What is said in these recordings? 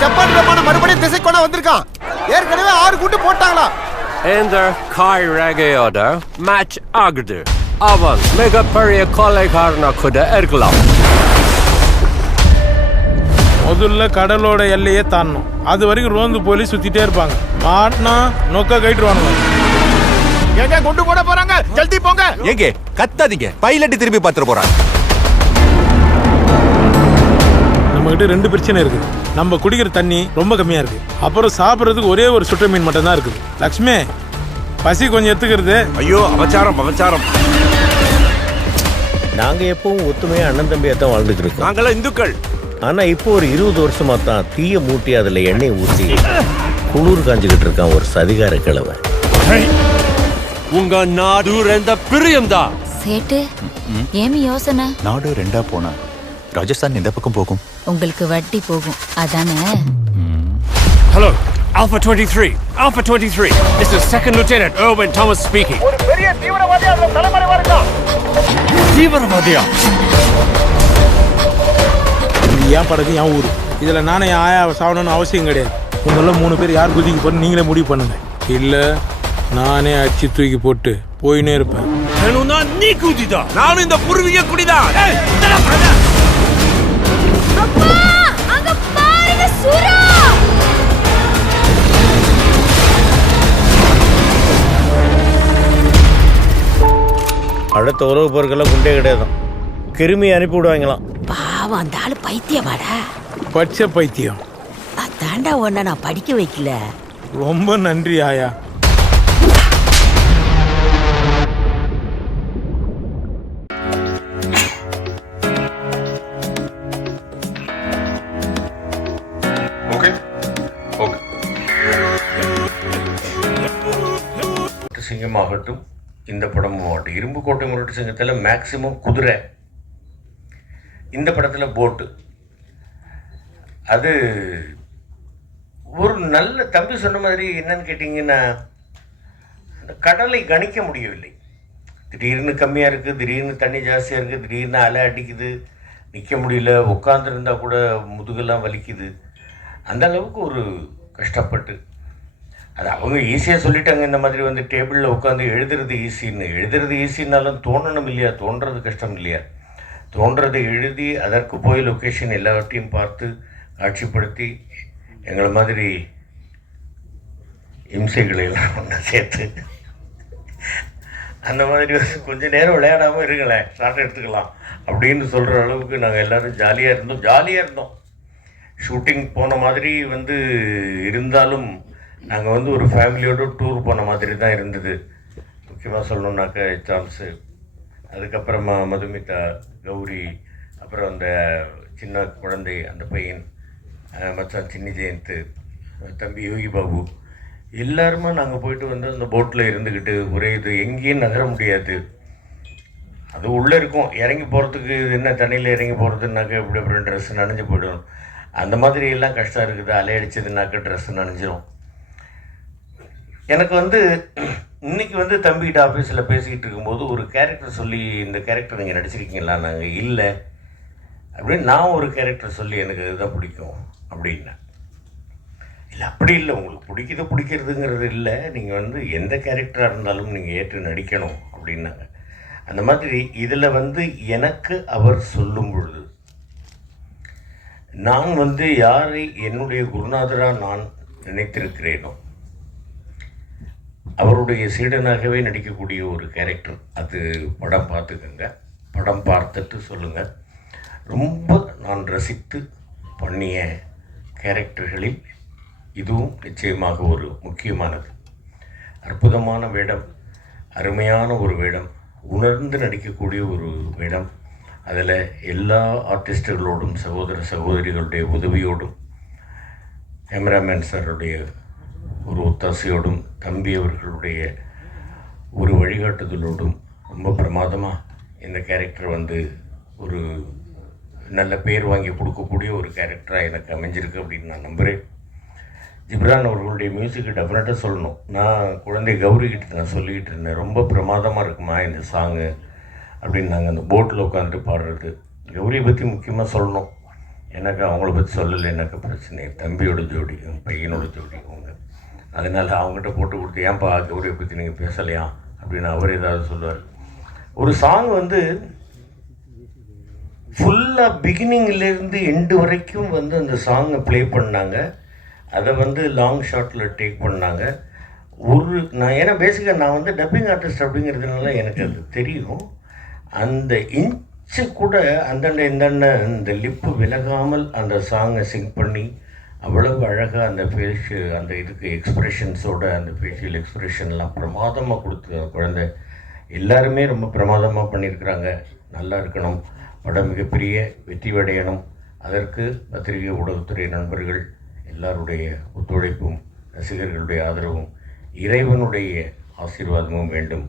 Japan விமான மறுபடியும் திசை கொண்டு வந்திருக்கான். ஏற்கனவே ஆறு கூட்டு போட்டாங்களா? இந்த காய்ரகையோட மேட்ச் ஆகுது அவன் மிகப்பெரிய கொலைகாரனா கூட இருக்கலாம் முதல்ல கடலோட எல்லையே தாண்டணும். அது வரைக்கும் ரோந்து போலீஸ் சுத்திட்டே இருப்பாங்க. மாட்டினா நொக்க கைட்டுருவானுங்க எங்க கொண்டு போட போறாங்க? ஜல்தி போங்க. ஏங்க கத்தாதீங்க. பைலட் திரும்பி பார்த்துட்டு போறான் கிட்ட ரெண்டு பிரச்சனை இருக்குது நம்ம குடிக்கிற தண்ணி ரொம்ப கம்மியா இருக்கு. அப்புறம் சாப்பிட்றதுக்கு ஒரே ஒரு சுட்ட மீன் மட்டும் தான் இருக்குது லக்ஷ்மி பசி கொஞ்சம் எடுத்துக்கிறது. ஐயோ அபச்சாரம் அபச்சாரம். நாங்க எப்பவும் ஒத்துமையா அண்ணன் தம்பியா தான் வாழ்ந்துட்டு இருக்கோம். நாங்களாம் இந்துக்கள். ஆனா இப்போ ஒரு இருபது வருஷமா தான் தீய மூட்டி அதுல எண்ணெய் ஊத்தி குளிர் காஞ்சுக்கிட்டு இருக்கான் ஒரு சதிகார கிழவை உங்க நாடு ரெண்ட பிரியம்தான் சேட்டு ஏமி யோசனை? நாடு ரெண்டா போனா. ராஜஸ்தான் எந்த பக்கம் போகும்? உங்களுக்கு வட்டி போகும். அதானே? Hello, Alpha 23. Alpha 23. This is Second Lieutenant Erwin Thomas speaking. ஒரு பெரிய தீவிரவாதி அதுல தலைமறைவா இருக்கான் தீவிரவாதியா? இது ஏன் படகு என் ஊர்? இதுல நானே ஆயா சாவணும்னு அவசியம் கிடையாது. உங்கள மூணு பேர் யார் குதிக்கு போட்டு நீங்களே முடிவு பண்ணுங்க. இல்ல நானே அடிச்சு தூக்கி போட்டு போயினே இருப்பேன். வேணும்னா நீ கூதிதான். நானும் இந்த பூர்வீக குடிதான். அடுத்த உறவு பொருட்கள்லாம் குண்டே கிடையாது. கிருமி அனுப்பி விடுவாங்களாம். பாவம் அந்த ஆளு பைத்தியமாடா. பச்சை பைத்தியம். அதாண்டா உன்னை நான் படிக்க வைக்கல. ரொம்ப நன்றி ஆயா. இந்த படமும் ஆகட்டும் இரும்பு கோட்டை முரட்டு சங்கத்தில் மேக்சிமம் குதிரை. இந்த படத்தில் போட்டு அது ஒரு நல்ல தம்பி சொன்ன மாதிரி என்னன்னு கேட்டிங்கன்னா அந்த கடலை கணிக்க முடியவில்லை. திடீர்னு கம்மியாக இருக்குது திடீர்னு தண்ணி ஜாஸ்தியாக இருக்குது திடீர்னு அலை அடிக்குது நிற்க முடியல உட்காந்துருந்தா கூட முதுகெல்லாம் வலிக்குது. அந்த அளவுக்கு ஒரு கஷ்டப்பட்டு அது அவங்க ஈஸியாக சொல்லிட்டாங்க இந்த மாதிரி வந்து டேபிளில் உட்காந்து எழுதுறது ஈஸின்னு எழுதுறது ஈஸின்னாலும் தோணணும் இல்லையா? தோன்றது கஷ்டம் இல்லையா? தோன்றதை எழுதி அதற்கு போய் லொக்கேஷன் எல்லாவற்றையும் பார்த்து காட்சிப்படுத்தி எங்களை மாதிரி இம்சைகளை எல்லாம் ஒன்றா சேர்த்து. அந்த மாதிரி வந்து கொஞ்சம் நேரம் விளையாடாமல் இருங்களேன் ஷார்ட் எடுத்துக்கலாம் அப்படின்னு சொல்கிற அளவுக்கு நாங்கள் எல்லோரும் ஜாலியாக இருந்தோம். ஜாலியாக இருந்தோம். ஷூட்டிங் போன மாதிரி வந்து இருந்தாலும் நாங்கள் வந்து ஒரு ஃபேமிலியோடு டூர் போன மாதிரி தான் இருந்தது. முக்கியமாக சொல்லணுன்னாக்க சாம்ஸு அதுக்கப்புறமா மதுமிதா கௌரி அப்புறம் அந்த சின்ன குழந்தை அந்த பையன் மச்சான் சின்னி ஜெயந்த் தம்பி யோகி பாபு எல்லாருமா நாங்கள் போயிட்டு வந்து அந்த போட்டில் இருந்துக்கிட்டு ஒரே இது எங்கேயும் நகர முடியாது. அது உள்ளே இருக்கும். இறங்கி போகிறதுக்கு என்ன தண்ணியில் இறங்கி போகிறதுனாக்க இப்படி அப்படின்னு ட்ரெஸ் நனைஞ்சு போயிடும். அந்த மாதிரி எல்லாம் கஷ்டம் இருக்குது. அலையடிச்சதுனாக்க ட்ரெஸ் நனைஞ்சிரும். எனக்கு வந்து இன்னைக்கு வந்து தம்பிகிட்ட ஆஃபீஸில் பேசிக்கிட்டு இருக்கும்போது ஒரு கேரக்டர் சொல்லி இந்த கேரக்டர் நீங்கள் நடிச்சிருக்கீங்களா? நாங்கள் இல்லை. அப்படின்னு நான் ஒரு கேரக்டர் சொல்லி எனக்கு இதுதான் பிடிக்கும் அப்படின்னேன். இல்லை அப்படி இல்லை. உங்களுக்கு பிடிக்குது பிடிக்கிறதுங்கிறது இல்லை. நீங்கள் வந்து எந்த கேரக்டராக இருந்தாலும் நீங்கள் ஏற்று நடிக்கணும் அப்படின்னாங்க. அந்த மாதிரி இதில் வந்து எனக்கு அவர் சொல்லும் பொழுது நான் வந்து யாரை என்னுடைய குருநாதராக நான் நினைத்திருக்கிறேனோ அவருடைய சீடனாகவே நடிக்கக்கூடிய ஒரு கேரக்டர் அது படம் பார்த்துக்கோங்க. படம் பார்த்துட்டு சொல்லுங்கள் ரொம்ப நான் ரசித்து பண்ணிய கேரக்டர்களில் இதுவும் நிச்சயமாக ஒரு முக்கியமானது. அற்புதமான வேடம் அருமையான ஒரு வேடம் உணர்ந்து நடிக்கக்கூடிய ஒரு வேடம். அதில் எல்லா ஆர்டிஸ்டுகளோடும் சகோதர சகோதரிகளுடைய உதவியோடும் கேமராமேன் சாருடைய ஒரு ஒத்தாசையோடும் தம்பி அவர்களுடைய ஒரு வழிகாட்டுதலோடும் ரொம்ப பிரமாதமாக இந்த கேரக்டர் வந்து ஒரு நல்ல பேர் வாங்கி கொடுக்கக்கூடிய ஒரு கேரக்டராக எனக்கு அமைஞ்சிருக்கு அப்படின்னு நான் நம்புகிறேன் ஜிப்ரான் அவர்களுடைய மியூசிக்கை டெஃபினட்டாக சொல்லணும். நான் குழந்தை கௌரிக்கிட்ட நான் சொல்லிக்கிட்டு இருந்தேன். ரொம்ப பிரமாதமாக இருக்குமா இந்த சாங்கு அப்படின்னு நாங்கள் அந்த போட்டில் உட்காந்துட்டு பாடுறது. கௌரியை பற்றி முக்கியமாக சொல்லணும். எனக்கு அவங்கள பற்றி சொல்லலை எனக்கு பிரச்சனை. தம்பியோட ஜோடி பையனோட ஜோடி அவங்க. அதனால் அவங்ககிட்ட போட்டு கொடுத்து ஏன்பா கௌரியை பற்றி நீங்கள் பேசலையா? அப்படின்னு அவர் ஏதாவது சொல்லுவார். ஒரு சாங் வந்து ஃபுல்லாக பிகினிங்லேருந்து எண்டு வரைக்கும் வந்து அந்த சாங்கை ப்ளே பண்ணாங்க. அதை வந்து லாங் ஷாட்டில் டேக் பண்ணாங்க. ஒரு நான் ஏன்னா பேசிக்காக நான் வந்து டப்பிங் ஆர்டிஸ்ட் அப்படிங்கிறதுனால எனக்கு அது தெரியும். அந்த இன்ச்சு கூட அந்தண்ட இந்தண்ட இந்த லிப்பு விலகாமல் அந்த சாங்கை சிங் பண்ணி அவ்வளவு அழகாக அந்த ஃபேஸ் அந்த இதுக்கு எக்ஸ்ப்ரெஷன்ஸோட அந்த ஃபேஷியல் எக்ஸ்ப்ரெஷன்லாம் பிரமாதமாக கொடுத்து அந்த குழந்தை. எல்லாருமே ரொம்ப பிரமாதமாக பண்ணியிருக்கிறாங்க. நல்லா இருக்கணும். படம் மிகப்பெரிய வெற்றி அடையணும். அதற்கு பத்திரிகை ஊடகத்துறை நண்பர்கள் எல்லாருடைய ஒத்துழைப்பும் ரசிகர்களுடைய ஆதரவும் இறைவனுடைய ஆசீர்வாதமும் வேண்டும்.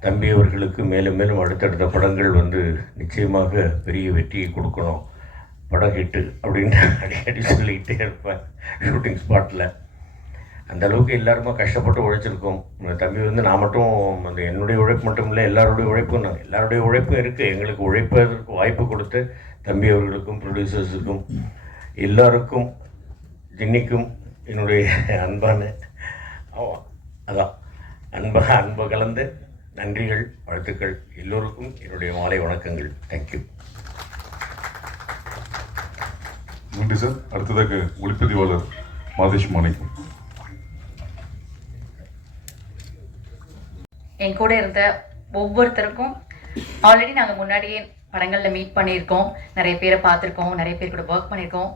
தம்பி அவர்களுக்கு மேலும் மேலும் அடுத்தடுத்த படங்கள் வந்து நிச்சயமாக பெரிய வெற்றியை கொடுக்கணும். படம் ஹிட்டு அப்படின்னு அடிக்கடி சொல்லிக்கிட்டே இருப்பேன் ஷூட்டிங் ஸ்பாட்டில் அந்த அளவுக்கு எல்லாருமே கஷ்டப்பட்டு உழைச்சிருக்கோம். தம்பி வந்து நான் மட்டும் அந்த என்னுடைய உழைப்பு மட்டும் இல்லை எல்லாருடைய உழைப்பும் நான் எல்லாருடைய உழைப்பும் இருக்குது எங்களுக்கு உழைப்பதற்கு வாய்ப்பு கொடுத்து தம்பி அவர்களுக்கும் ப்ரொடியூசர்ஸுக்கும் எல்லாருக்கும் ஜின்னிக்கும் என்னுடைய அன்பான அதான் அன்பாக அன்பு கலந்து நன்றிகள் வாழ்த்துக்கள். எல்லோருக்கும் என்னுடைய மாலை வணக்கங்கள். தேங்க்யூ நன்றி சார். அடுத்ததாக ஒளிப்பதிவாளர் மாதேஷ் மாணிக்கம். என் கூட இருந்த ஒவ்வொருத்தருக்கும் ஆல்ரெடி நாங்கள் முன்னாடியே படங்களில் மீட் பண்ணியிருக்கோம். நிறைய பேரை பார்த்துருக்கோம். நிறைய பேர் கூட ஒர்க் பண்ணியிருக்கோம்.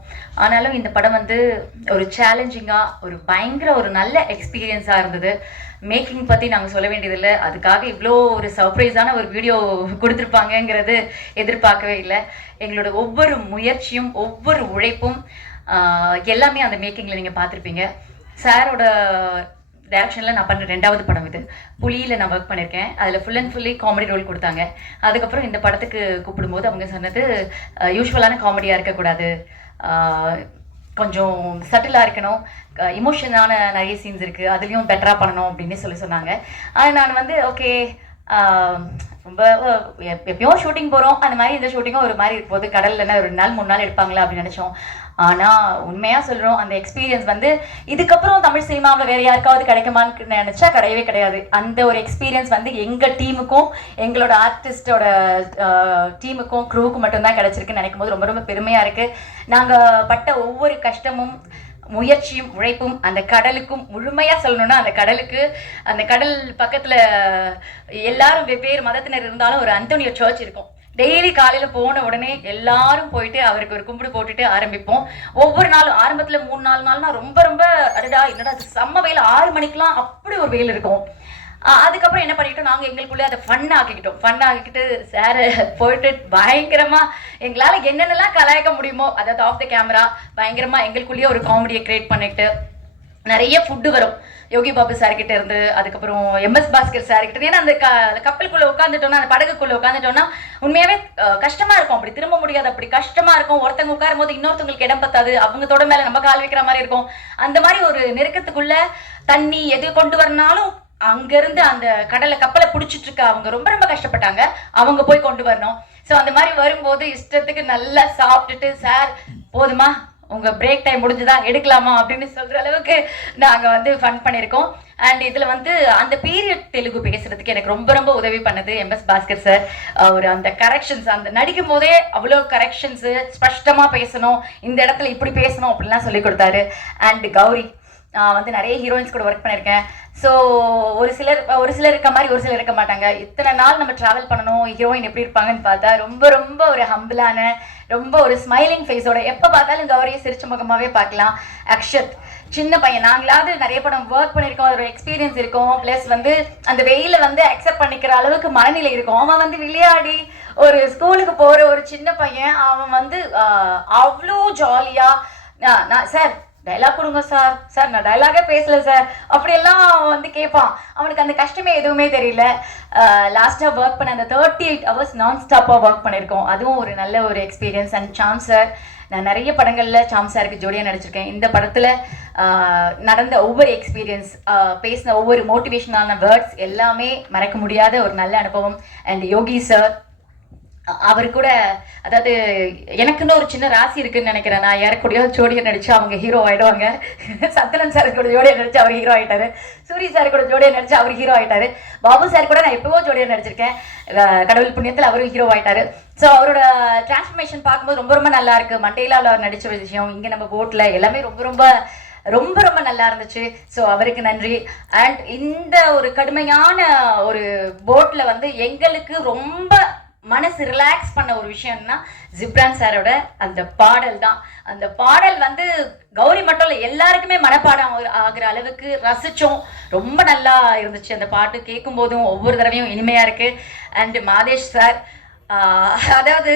ஆனாலும் இந்த படம் வந்து ஒரு சேலஞ்சிங்காக ஒரு பயங்கர ஒரு நல்ல எக்ஸ்பீரியன்ஸாக இருந்தது. மேக்கிங் பற்றி நாங்கள் சொல்ல வேண்டியதில்லை. அதுக்காக இவ்வளோ ஒரு சர்ப்ரைஸான ஒரு வீடியோ கொடுத்துருப்பாங்கங்கிறது எதிர்பார்க்கவே இல்லை. எங்களோட ஒவ்வொரு முயற்சியும் ஒவ்வொரு உழைப்பும் எல்லாமே அந்த மேக்கிங்கில் நீங்கள் பார்த்துருப்பீங்க. சாரோட டைரக்ஷனில் நான் பண்ணுற ரெண்டாவது படம் இது. புலியில் நான் ஒர்க் பண்ணியிருக்கேன் அதில் full and fully comedy role கொடுத்தாங்க. அதுக்கப்புறம் இந்த படத்துக்கு கூப்பிடும்போது அவங்க சொன்னது யூஸ்வலான காமெடியாக இருக்கக்கூடாது. கொஞ்சம் சட்டிலாக இருக்கணும். இமோஷனான நிறைய சீன்ஸ் இருக்குது அதுலேயும் பெட்டராக பண்ணணும். அப்படின்னு சொல்லி சொன்னாங்க. ஆனால் நான் வந்து ஓகே ரொம்ப அஹ், எப்பயும் ஷூட்டிங் போகிறோம் அந்த மாதிரி இந்த ஷூட்டிங்கும் ஒரு மாதிரி இருக்க போது கடல்ல ஒரு நாள் மூணு நாள் எடுப்பாங்களா அப்படின்னு நினச்சோம். ஆனால் உண்மையாக சொல்கிறோம் அந்த எக்ஸ்பீரியன்ஸ் வந்து இதுக்கப்புறம் தமிழ் சினிமாவில் வேறு யாருக்காவது கிடைக்குமான்னு நினச்சா கிடையவே கிடையாது. அந்த ஒரு எக்ஸ்பீரியன்ஸ் வந்து எங்கள் டீமுக்கும் எங்களோட ஆர்டிஸ்டோட டீமுக்கும் க்ரூவுக்கும் மட்டும்தான் கிடைச்சிருக்குன்னு நினைக்கும் போது ரொம்ப ரொம்ப பெருமையாக இருக்குது நாங்கள் பட்ட ஒவ்வொரு கஷ்டமும் முயற்சியும் உழைப்பும் அந்த கடலுக்கும் முழுமையா சொல்லணும்னா அந்த கடலுக்கு அந்த கடல் பக்கத்துல எல்லாரும் வெவ்வேறு மதத்தினர் இருந்தாலும் ஒரு அந்தோனியோ சர்ச் இருக்கும். டெய்லி காலையில போன உடனே எல்லாரும் போயிட்டு அவருக்கு ஒரு கும்பிடு போட்டுட்டு ஆரம்பிப்போம். ஒவ்வொரு நாளும் ஆரம்பத்துல மூணு நாலு நாள்னா ரொம்ப ரொம்ப அடடா என்னடா செம்ம வெயில். ஆறு மணிக்கெல்லாம் அப்படி ஒரு வெயில் இருக்கும். அதுக்கப்புறம் என்ன பண்ணிட்டோம்? நாங்கள் எங்களுக்குள்ளே அதை ஃபன் ஆக்கிக்கிட்டோம். ஃபன் ஆக்கிக்கிட்டு சார் போயிட்டு பயங்கரமா எங்களால் என்னென்னலாம் கலாய்க்க முடியுமோ அதாவது ஆஃப் த கேமரா பயங்கரமா எங்களுக்குள்ளேயே ஒரு காமெடியை கிரியேட் பண்ணிட்டு நிறைய ஃபுட்டு வரும். யோகி பாபு சார்கிட்ட இருந்து அதுக்கப்புறம் எம்எஸ் பாஸ்கர் சார்கிட்ட இருந்து. ஏன்னா அந்த க கப்பலுக்குள்ளே உட்காந்துட்டோம்னா அந்த படகுக்குள்ளே உட்காந்துட்டோம்னா உண்மையாகவே கஷ்டமாக கஷ்டமா இருக்கும். அப்படி திரும்ப முடியாது. அப்படி கஷ்டமா இருக்கும். ஒருத்தவங்க உட்காரும் போது இன்னொருத்தவங்களுக்கு இடம் பத்தாது. அவங்க தொட மேலே நம்ம கால் வைக்கிற மாதிரி இருக்கும். அந்த மாதிரி ஒரு நெருக்கத்துக்குள்ள தண்ணி எது கொண்டு வரனாலும் அங்கிருந்து அந்த கடலை கப்பலை பிடிச்சிட்டு இருக்க அவங்க ரொம்ப ரொம்ப கஷ்டப்பட்டாங்க. அவங்க போய் கொண்டு வரணும். ஸோ அந்த மாதிரி வரும்போது இஷ்டத்துக்கு நல்லா சாப்பிட்டுட்டு சார் போதுமா? உங்க பிரேக் டைம் முடிஞ்சுதா? எடுக்கலாமா? அப்படின்னு சொல்ற அளவுக்கு நாங்க வந்து ஃபன் பண்ணியிருக்கோம். அண்ட் இதுல வந்து அந்த பீரியட் தெலுங்கு பேசுறதுக்கு எனக்கு ரொம்ப ரொம்ப உதவி பண்ணது எம்எஸ் பாஸ்கர் சார் அவர் அந்த கரெக்ஷன்ஸ் அந்த நடிக்கும் போதே அவ்வளோ கரெக்ஷன்ஸ் ஸ்பஷ்டமா பேசணும் இந்த இடத்துல இப்படி பேசணும் அப்படின்லாம் சொல்லி கொடுத்தாரு. அண்ட் கௌரி வந்து நிறைய ஹீரோயின்ஸ் கூட ஒர்க் பண்ணியிருக்கேன் ஸோ ஒரு சிலர் ஒரு சிலர் இருக்க மாதிரி ஒரு சிலர் இருக்க மாட்டாங்க. இத்தனை நாள் நம்ம ட்ராவல் பண்ணணும் ஹீரோயின் எப்படி இருப்பாங்கன்னு பார்த்தா ரொம்ப ரொம்ப ஒரு ஹம்பிளான ரொம்ப ஒரு ஸ்மைலிங் ஃபேஸோட எப்போ பார்த்தாலும் கௌரியை சிரிச்ச முகமாகவே பார்க்கலாம். அக்ஷத் சின்ன பையன். நாங்களாவது நிறைய படம் ஒர்க் பண்ணியிருக்கோம் ஒரு எக்ஸ்பீரியன்ஸ் இருக்கும். ப்ளஸ் வந்து அந்த வெயில வந்து அக்செப்ட் பண்ணிக்கிற அளவுக்கு மனநிலை இருக்கும். அவன் வந்து விளையாடி ஒரு ஸ்கூலுக்கு போகிற ஒரு சின்ன பையன். அவன் வந்து அவ்வளோ ஜாலியாக நான் சார் டைலாக் கொடுங்க சார் சார் நான் டைலாகே பேசல சார் அப்படியெல்லாம் அவன் வந்து கேட்பான் அவனுக்கு அந்த கஷ்டமே எதுவுமே தெரியல. லாஸ்ட்டாக ஒர்க் பண்ண அந்த தேர்ட்டி எயிட் ஹவர்ஸ் நான் ஸ்டாப்பாக ஒர்க் பண்ணியிருக்கோம். அதுவும் ஒரு நல்ல ஒரு எக்ஸ்பீரியன்ஸ் அண்ட் சாம் சார் நான் நிறைய படங்களில் சாம் சாருக்கு ஜோடியாக நடிச்சிருக்கேன். இந்த படத்தில் நடந்த ஒவ்வொரு எக்ஸ்பீரியன்ஸ் பேசின ஒவ்வொரு மோட்டிவேஷனான வேர்ட்ஸ் எல்லாமே மறக்க முடியாத ஒரு நல்ல அனுபவம். அண்ட் யோகி சார் அவர் கூட அதாவது எனக்குன்னு ஒரு சின்ன ராசி இருக்குன்னு நினைக்கிறேன். நான் யாருக்கூடயோ ஜோடியை நடிச்சு அவங்க ஹீரோ ஆயிடுவாங்க. சத்யன் சார் கூட ஜோடியை நடிச்சு அவர் ஹீரோ ஆயிட்டாரு. சூரிய சார் கூட ஜோடியை நடிச்சு அவர் ஹீரோ ஆயிட்டாரு. பாபு சார் கூட நான் எப்பவோ ஜோடியை நடிச்சிருக்கேன். கடவுள் புண்ணியத்தில் அவரும் ஹீரோ ஆயிட்டாரு. ஸோ அவரோட டிரான்ஸ்ஃபர்மேஷன் பார்க்கும்போது ரொம்ப ரொம்ப நல்லா இருக்கு. மண்டேலாவில் அவர் நடிச்ச விஷயம் இங்கே நம்ம போட்டில் எல்லாமே ரொம்ப ரொம்ப ரொம்ப ரொம்ப நல்லா இருந்துச்சு. ஸோ அவருக்கு நன்றி. அண்ட் இந்த ஒரு கடுமையான ஒரு போட்ல வந்து எங்களுக்கு ரொம்ப மனசு ரிலாக்ஸ் பண்ண ஒரு விஷயம்னா ஜிப்ரான் சாரோட அந்த பாடல் தான். அந்த பாடல் வந்து கௌரி மட்டும் இல்லை எல்லாருக்குமே மனப்பாடம் ஆகுற- அளவுக்கு ரசித்தோம் ரொம்ப நல்லா இருந்துச்சு அந்த பாட்டு. கேட்கும் போதும் ஒவ்வொரு தடவையும் இனிமையாக இருக்குது அண்டு மாதேஷ் சார் அதாவது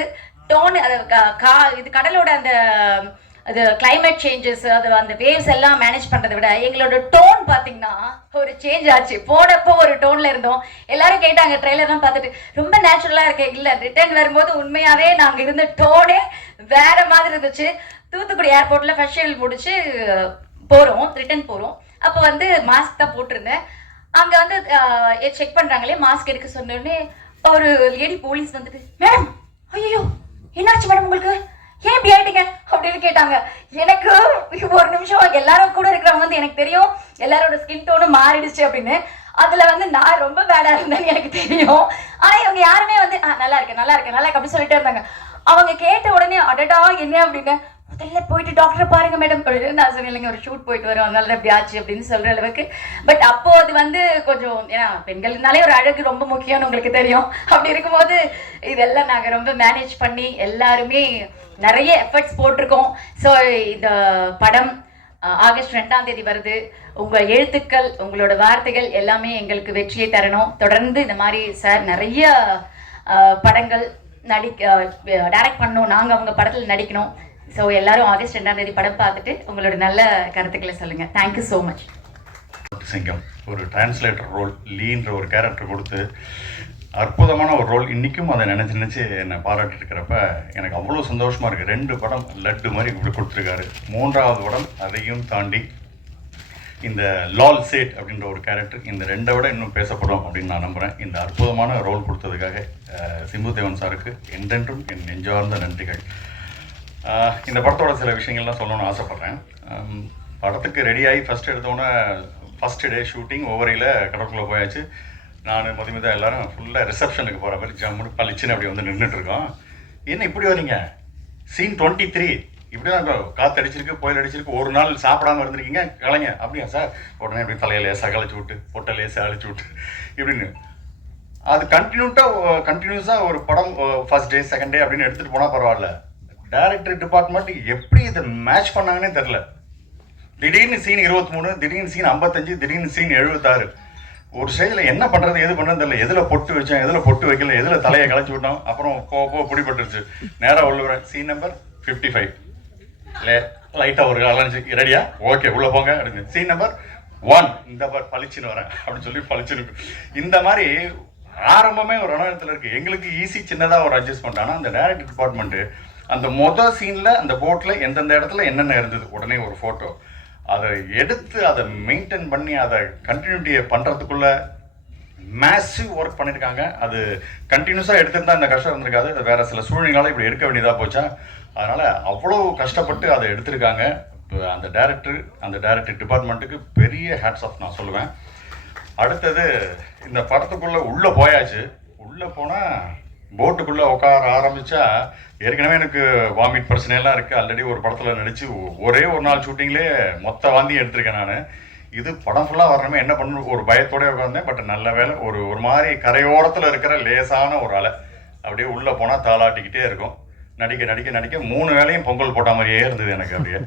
டோன் அது கா இது கடலோட அந்த அது கிளைமேட் சேஞ்சஸ் அது அந்த வேவ்ஸ் எல்லாம் மேனேஜ் பண்ணுறதை விட எங்களோட டோன் பார்த்தீங்கன்னா ஒரு சேஞ்ச் ஆச்சு. போனப்போ ஒரு டோனில் இருந்தோம். எல்லாரும் கேட்டாங்க ட்ரெய்லர்லாம் பார்த்துட்டு ரொம்ப நேச்சுரலாக இருக்கு. இல்லை ரிட்டர்ன் வரும்போது உண்மையாகவே நாங்கள் இருந்த டோனே வேற மாதிரி இருந்துச்சு. தூத்துக்குடி ஏர்போர்ட்டில் ஃபெஷியல் முடிச்சு போகிறோம் ரிட்டர்ன் போகிறோம் அப்போ வந்து மாஸ்க் தான் போட்டிருந்தேன். அங்கே வந்து செக் பண்ணுறாங்களே மாஸ்க் எடுக்க சொன்னோடனே ஒரு லேடி போலீஸ் வந்துட்டு மேடம் ஐயோ என்னாச்சு மேடம் உங்களுக்கு? ஏன் இப்படி ஆயிட்டீங்க? அப்படின்னு கேட்டாங்க. எனக்கு ஒரு நிமிஷம். எல்லாரும் கூட இருக்கிறவங்க வந்து எனக்கு தெரியும். எல்லாரோட ஸ்கின் டோனும் மாறிடுச்சு அப்படின்னு. அதுல வந்து நான் ரொம்ப பேடா இருந்தேன்னு எனக்கு தெரியும். ஆனா இவங்க யாருமே வந்து நல்லா இருக்கேன் நல்லா இருக்கேன் நல்லா இருக்கு அப்படின்னு சொல்லிட்டே இருந்தாங்க. அவங்க கேட்ட உடனே அடடா என்ன அப்படின்னு? முதல்ல போயிட்டு டாக்டரை பாருங்க மேடம் அப்படின்னு நான் சொன்னேன் இல்லைங்க ஒரு ஷூட் போயிட்டு வரோம். அதனால அப்படி ஆச்சு அப்படின்னு சொல்ற அளவுக்கு. பட் அப்போ அது வந்து கொஞ்சம் ஏன்னா பெண்கள்னாலே ஒரு அழகு ரொம்ப முக்கியம்னு உங்களுக்கு தெரியும். அப்படி இருக்கும்போது இதெல்லாம் நாங்க ரொம்ப மேனேஜ் பண்ணி எல்லாருமே நிறைய எஃபர்ட்ஸ் போட்டிருக்கோம். ஸோ இந்த படம் ஆகஸ்ட் ரெண்டாம் தேதி வருது. உங்க எழுத்துக்கள் உங்களோட வார்த்தைகள் எல்லாமே எங்களுக்கு வெற்றியை தரணும். தொடர்ந்து இந்த மாதிரி சார் நிறைய படங்கள் நடிக்க டைரக்ட் பண்ணணும். நாங்கள் அவங்க படத்தில் நடிக்கணும். ஸோ எல்லாரும் ஆகஸ்ட் ரெண்டாம் தேதி படம் பார்த்துட்டு உங்களோட நல்ல கருத்துக்களை சொல்லுங்க. தேங்க்யூ ஸோ மச் சிங்கம் ஒரு டிரான்ஸ்லேட்டர் ரோல் லீன்ற ஒரு கேரக்டர் கொடுத்து அற்புதமான ஒரு ரோல் இன்றைக்கும் அதை நினச்சி நினச்சி என்னை பாராட்டிட்டு இருக்கிறப்ப எனக்கு அவ்வளோ சந்தோஷமாக இருக்குது ரெண்டு படம் லட்டு மாதிரி இப்படி கொடுத்துருக்காரு. மூன்றாவது படம் அதையும் தாண்டி இந்த லால் சேட் அப்படின்ற ஒரு கேரக்டர் இந்த ரெண்டை விட இன்னும் பேசப்படும் அப்படின்னு நான் நம்புகிறேன் இந்த அற்புதமான ரோல் கொடுத்ததுக்காக சிம்பு தேவன் சாருக்கு என்றென்றும் என் நெஞ்சார்ந்த நன்றிகள். இந்த படத்தோட சில விஷயங்கள்லாம் சொல்லணும்னு ஆசைப்பட்றேன். படத்துக்கு ரெடியாகி ஃபஸ்ட் எடுத்தோன்னே ஃபஸ்ட் டே ஷூட்டிங் ஒவ்வொரையில் கடற்குள்ளே போயாச்சு. நான் மதுமிதா எல்லாரும் ஃபுல்லாக ரிசப்ஷனுக்கு போகிற மாதிரி ஜம்முன்னு பளிச்சுன்னு அப்படி வந்து நின்றுட்டு இருக்கோம். என்ன இப்படி வரீங்க சீன் டுவெண்ட்டி த்ரீ இப்படி தான் காற்று அடிச்சிருக்கு புயல் அடிச்சிருக்கு ஒரு நாள் சாப்பிடாம இருந்திருக்கீங்க? கலைங்க அப்படியா சார் உடனே இப்படி தலையை லேசாக கழிச்சு விட்டு பொட்டை லேசாக அழிச்சு விட்டு இப்படின்னு. அது கண்டினியூட்டாக கண்டினியூஸாக ஒரு படம் ஃபர்ஸ்ட் டே செகண்ட் டே அப்படின்னு எடுத்துகிட்டு போனால் பரவாயில்ல. டேரக்டர் டிபார்ட்மெண்ட் எப்படி இதை மேட்ச் பண்ணாங்கன்னே தெரில திடீர்னு சீன் இருபத்தி மூணு திடீர்னு சீன் ஐம்பத்தஞ்சு திடீர்னு சீன் எழுபத்தாறு. ஒரு ஸ்டேஜில் என்ன பண்ணுறது எது பண்ணுறது தெரியல. எதில் பொட்டு வச்சேன் எதில் பொட்டு வைக்கல எதில் தலையை களைச்சி விட்டோம். அப்புறம் போக போக பிடிபட்டுருச்சு. நேராக உள்ள சீன் நம்பர் ஃபிஃப்டி ஃபைவ் லே லைட்டாக ஒரு அலைஞ்சு ரெடியா ஓகே உள்ளே போங்க அப்படின்னு சீன் நம்பர் ஒன் இந்த மாதிரி பளிச்சுன்னு வரேன் அப்படின்னு சொல்லி பளிச்சுன்னு இந்த மாதிரி ஆரம்பமே ஒரு ரணத்தில் இருக்குது எங்களுக்கு ஈஸி சின்னதாக ஒரு அட்ஜஸ்ட்மெண்ட் ஆனால் அந்த டைரக்டர் டிபார்ட்மெண்ட்டு அந்த மொதல் சீனில் அந்த போட்டில் எந்தெந்த இடத்துல என்னென்ன இருந்தது? உடனே ஒரு ஃபோட்டோ அதை எடுத்து அதை மெயின்டைன் பண்ணி அதை கண்டினியூட்டியை பண்ணுறதுக்குள்ள மேசிவ் ஒர்க் பண்ணியிருக்காங்க அது கண்டினியூஸாக எடுத்திருந்தா இந்த கஷ்டம் இருந்திருக்காது. அது வேறு சில சூழ்நிலையால இப்படி எடுக்க வேண்டியதாக போச்சா? அதனால் அவ்வளோ கஷ்டப்பட்டு அதை எடுத்திருக்காங்க. இப்போ அந்த டேரக்டர் அந்த டேரக்டர் டிபார்ட்மெண்ட்டுக்கு பெரிய ஹேட்ஸ் ஆஃப் நான் சொல்லுவேன். அடுத்தது இந்த படத்துக்குள்ளே உள்ளே போயாச்சு. உள்ளே போனால் போட்டுக்குள்ளே உட்கார ஆரம்பிச்சா ஏற்கனவே எனக்கு வாமிட் பிரச்சனையெல்லாம் இருக்குது ஆல்ரெடி ஒரு படத்தில் நடிச்சு ஒரே ஒரு நாள் ஷூட்டிங்லேயே மொத்த வாந்தி எடுத்திருக்கேன் நான். இது படம் ஃபுல்லாக வரணுமே என்ன பண்ணணும்? ஒரு பயத்தோடய உட்காந்தேன் பட் நல்ல வேலை ஒரு ஒரு மாதிரி கரையோரத்தில் இருக்கிற லேசான ஒரு அலை. அப்படியே உள்ளே போனால் தாளாட்டிக்கிட்டே இருக்கும். நடிக்க நடிக்க நடிக்க மூணு வேளையும் பொங்கல் போட்ட மாதிரியே இருந்தது எனக்கு அப்படியே.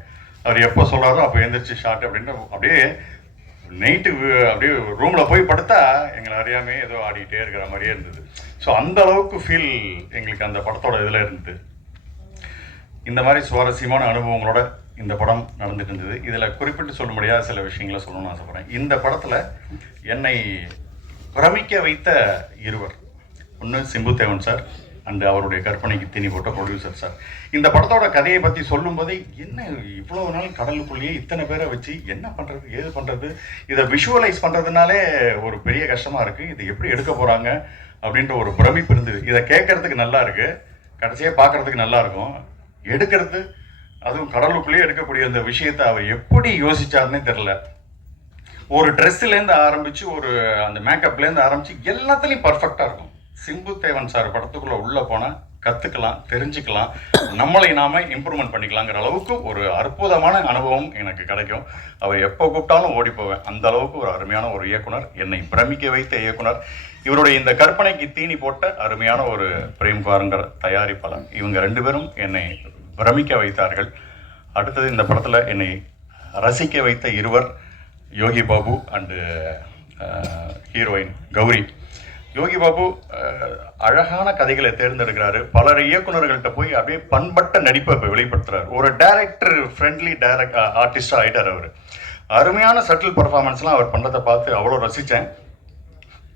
அவர் எப்போ சொல்கிறாரோ அப்போ எழுந்திரிச்சு ஷார்ட் அப்படின்ட்டு அப்படியே நைட்டு அப்படியே ரூமில் போய் படுத்தா எங்களை அறியாமே ஏதோ ஆடிக்கிட்டே இருக்கிற மாதிரியே இருந்தது. ஸோ அந்த அளவுக்கு ஃபீல் எங்களுக்கு அந்த படத்தோட இதில் இருந்தது. இந்த மாதிரி சுவாரஸ்யமான அனுபவங்களோட இந்த படம் நடந்துட்டு இருந்தது. இதில் குறிப்பிட்டு சொல்ல முடியாத சில விஷயங்களை சொல்லணும்னு ஆசைப்பட்றேன். இந்த படத்தில் என்னை பிரமிக்க வைத்த இருவர். ஒன்று சிம்புதேவன் சார் அண்டு அவருடைய கற்பனைக்கு தீனி போட்ட ப்ரொடியூசர் சார். இந்த படத்தோட கதையை பற்றி சொல்லும்போதே என்ன இவ்வளோ நாள் கடலுக்குள்ளேயே இத்தனை பேரை வச்சு என்ன பண்ணுறது ஏது பண்ணுறது இதை விஷுவலைஸ் பண்ணுறதுனாலே ஒரு பெரிய கஷ்டமாக இருக்குது இது எப்படி எடுக்க போகிறாங்க அப்படின்ற ஒரு பிரமிப்பு இருந்தது. இதை கேட்கறதுக்கு நல்லா இருக்கு. கடைசியாக பார்க்கறதுக்கு நல்லா இருக்கும். எடுக்கிறது அதுவும் கடலுக்குள்ளேயே எடுக்கக்கூடிய அந்த விஷயத்தை அவர் எப்படி யோசிச்சாருன்னே தெரில ஒரு ட்ரெஸ்ஸுலேருந்து ஆரம்பித்து ஒரு அந்த மேக்கப்லேருந்து ஆரம்பித்து எல்லாத்துலேயும் பர்ஃபெக்டாக இருக்கும். சிம்பு தேவன் சார் படத்துக்குள்ளே உள்ளே போனால் கற்றுக்கலாம் தெரிஞ்சுக்கலாம். நம்மளை நாம இம்ப்ரூவ்மெண்ட் பண்ணிக்கலாங்கிற அளவுக்கு ஒரு அற்புதமான அனுபவம் எனக்கு கிடைக்கும். அவர் எப்போ கூப்பிட்டாலும் ஓடி போவேன். அந்த அளவுக்கு ஒரு அருமையான ஒரு இயக்குனர். என்னை பிரமிக்க வைத்த இயக்குனர். இவருடைய இந்த கற்பனைக்கு தீனி போட்ட அருமையான ஒரு பிரேம்காரங்கிற தயாரிப்பாளர். இவங்க ரெண்டு பேரும் என்னை பிரமிக்க வைத்தார்கள். அடுத்தது இந்த படத்தில் என்னை ரசிக்க வைத்த இருவர் யோகி பாபு அண்டு ஹீரோயின் கௌரி. யோகி பாபு அழகான கதைகளை தேர்ந்தெடுக்கிறாரு. பலர் இயக்குநர்கள்ட்ட போய் அப்படியே பண்பட்ட நடிப்பை இப்போ வெளிப்படுத்துறாரு. ஒரு டைரக்டர் ஃப்ரெண்ட்லி டைரக்ட் ஆர்டிஸ்டாக ஆகிட்டார் அவர். அருமையான சட்டில் பர்ஃபார்மன்ஸ்லாம் அவர் பண்ணுறதை பார்த்து அவ்வளோ ரசித்தேன்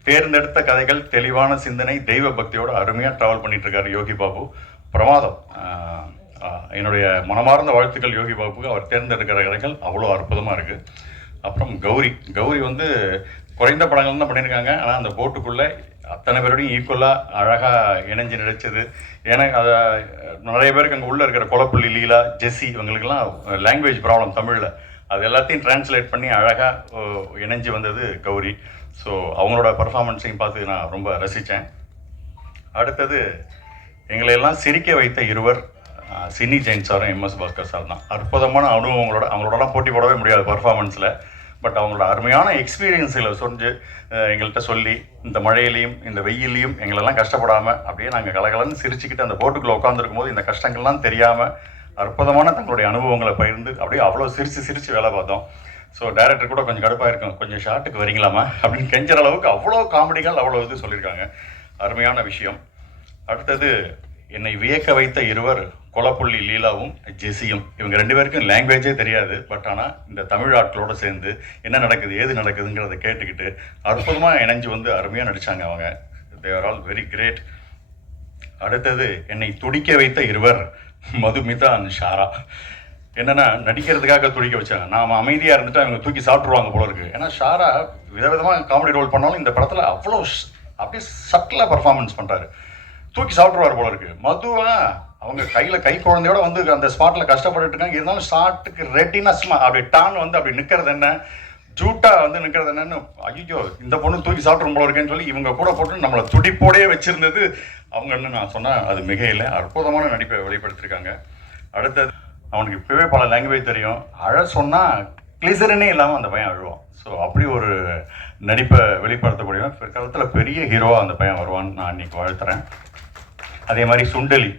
தேர்ந்தெடுத்த கதைகள் தெளிவான சிந்தனை தெய்வ பக்தியோட அருமையாக ட்ராவல் பண்ணிட்டு இருக்காரு யோகி பாபு. பிரமாதம். என்னுடைய மனமார்ந்த வாழ்த்துக்கள் யோகி பாபுக்கு. அவர் தேர்ந்தெடுக்கிற கதைகள் அவ்வளோ அற்புதமாக இருக்குது அப்புறம் கௌரி. கௌரி வந்து குறைந்த படங்கள் தான் பண்ணியிருக்காங்க. ஆனால் அந்த போட்டுக்குள்ளே அத்தனை பேரோடையும் ஈக்குவலாக அழகாக இணைஞ்சு நடிச்சது ஏன்னா அதை நிறைய பேருக்கு அங்கே உள்ளே இருக்கிற கொலப்புள்ளி லீலா ஜெஸ்ஸி இவங்களுக்கெல்லாம் லாங்குவேஜ் ப்ராப்ளம் தமிழில். அது எல்லாத்தையும் டிரான்ஸ்லேட் பண்ணி அழகாக இணைஞ்சு வந்தது கௌரி. ஸோ அவங்களோட பர்ஃபார்மன்ஸையும் பார்த்து நான் ரொம்ப ரசித்தேன் அடுத்தது எங்களை எல்லாம் சிரிக்க வைத்த இருவர் சினி சின்னி ஜெயின் சாரும் எம்எஸ் பாஸ்கர் சார் தான். அற்புதமான அனுபவங்களோட அவங்களோடலாம் போட்டி போடவே முடியாது பர்ஃபார்மன்ஸில் பட் அவங்களோட அருமையான எக்ஸ்பீரியன்ஸுகளை சொரிஞ்சு எங்கள்கிட்ட சொல்லி இந்த மழையிலையும் இந்த வெயிலையும் எங்களெல்லாம் கஷ்டப்படாமல் அப்படியே நாங்கள் கலகலன்னு சிரிச்சுக்கிட்டு அந்த போட்டுக்குள்ளே உட்காந்துருக்கும் போது இந்த கஷ்டங்கள்லாம் தெரியாமல் அற்புதமான தங்களுடைய அனுபவங்களை பகிர்ந்து அப்படியே அவ்வளோ சிரித்து சிரித்து வேலை பார்த்தோம். ஸோ டைரக்டர் கூட கொஞ்சம் கடுப்பாக இருக்கும் கொஞ்சம் ஷார்ட்டுக்கு வரீங்களாமா அப்படின்னு கெஞ்சுற அளவுக்கு அவ்வளோ காமெடிகள் அவ்வளோ இது சொல்லியிருக்காங்க. அருமையான விஷயம். அடுத்தது என்னை வியக்க வைத்த இருவர் கொலப்புள்ளி லீலாவும் ஜெசியும். இவங்க ரெண்டு பேருக்கும் லாங்குவேஜே தெரியாது. பட் ஆனால் இந்த தமிழ் ஆட்களோடு சேர்ந்து என்ன நடக்குது ஏது நடக்குதுங்கிறத கேட்டுக்கிட்டு அற்புதமாக இணைஞ்சு வந்து அருமையாக நடித்தாங்க அவங்க. They are all very great அடுத்தது என்னை துடிக்க வைத்த இருவர் மதுமிதா அண்ட் ஷாரா என்னன்னா நடிக்கிறதுக்காக துடிக்க வச்சாங்க. நாம அமைதியாக இருந்துட்டு அவங்க தூக்கி சாப்பிட்ருவாங்க போல இருக்கு. ஏன்னா ஷாரா விதவிதமாக காமெடி ரோல் பண்ணாலும் இந்த படத்தில் அவ்வளோ அப்படியே சட்டிலாக பர்ஃபார்மன்ஸ் பண்ணுறாரு தூக்கி சாப்பிட்ருவார் போல இருக்கு. மதுவா அவங்க கையில் கை குழந்தையோட வந்து அந்த ஸ்பாட்டில் கஷ்டப்பட்டுட்டு இருக்காங்க. இருந்தாலும் ஷார்ட்டுக்கு ரெட்டினஸ்மா அப்படி டான் வந்து அப்படி நிற்கிறது என்ன? ஜூட்டா வந்து நிற்கிறது என்னன்னு ஐயோ இந்த பொண்ணு தூக்கி சாப்பிட்ரும் போல இருக்கேன்னு சொல்லி இவங்க கூட போட்டு நம்மளை துடிப்போடயே வச்சிருந்தது. அவங்கன்னு நான் சொன்னால் அது மிகையில் அற்புதமான நடிப்பை வெளிப்படுத்தியிருக்காங்க அடுத்தது அவனுக்கு இப்போவே பல லாங்குவேஜ் தெரியும். அழ சொன்னால் கிளிசரனே இல்லாமல் அந்த பையன் அழுவான். ஸோ அப்படி ஒரு நடிப்பை வெளிப்படுத்தக்கூடியவன் பிற்காலத்தில் பெரிய ஹீரோவாக அந்த பையன் வருவான்னு நான் இன்னைக்கு வாழ்த்துறேன். அதே மாதிரி சுண்டலி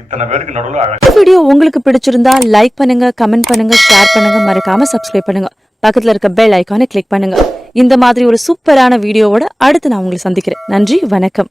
இத்தனை பேருக்கு நடுவில் அழகு வீடியோ உங்களுக்கு பிடிச்சிருந்தா லைக் பண்ணுங்க கமெண்ட் பண்ணுங்க ஷேர் பண்ணுங்க மறக்காம சப்ஸ்கிரைப் பண்ணுங்க. பக்கத்துல இருக்க பெல் ஐக்கானை கிளிக் பண்ணுங்க. இந்த மாதிரி ஒரு சூப்பரான வீடியோவோட அடுத்து நான் உங்களை சந்திக்கிறேன். நன்றி வணக்கம்.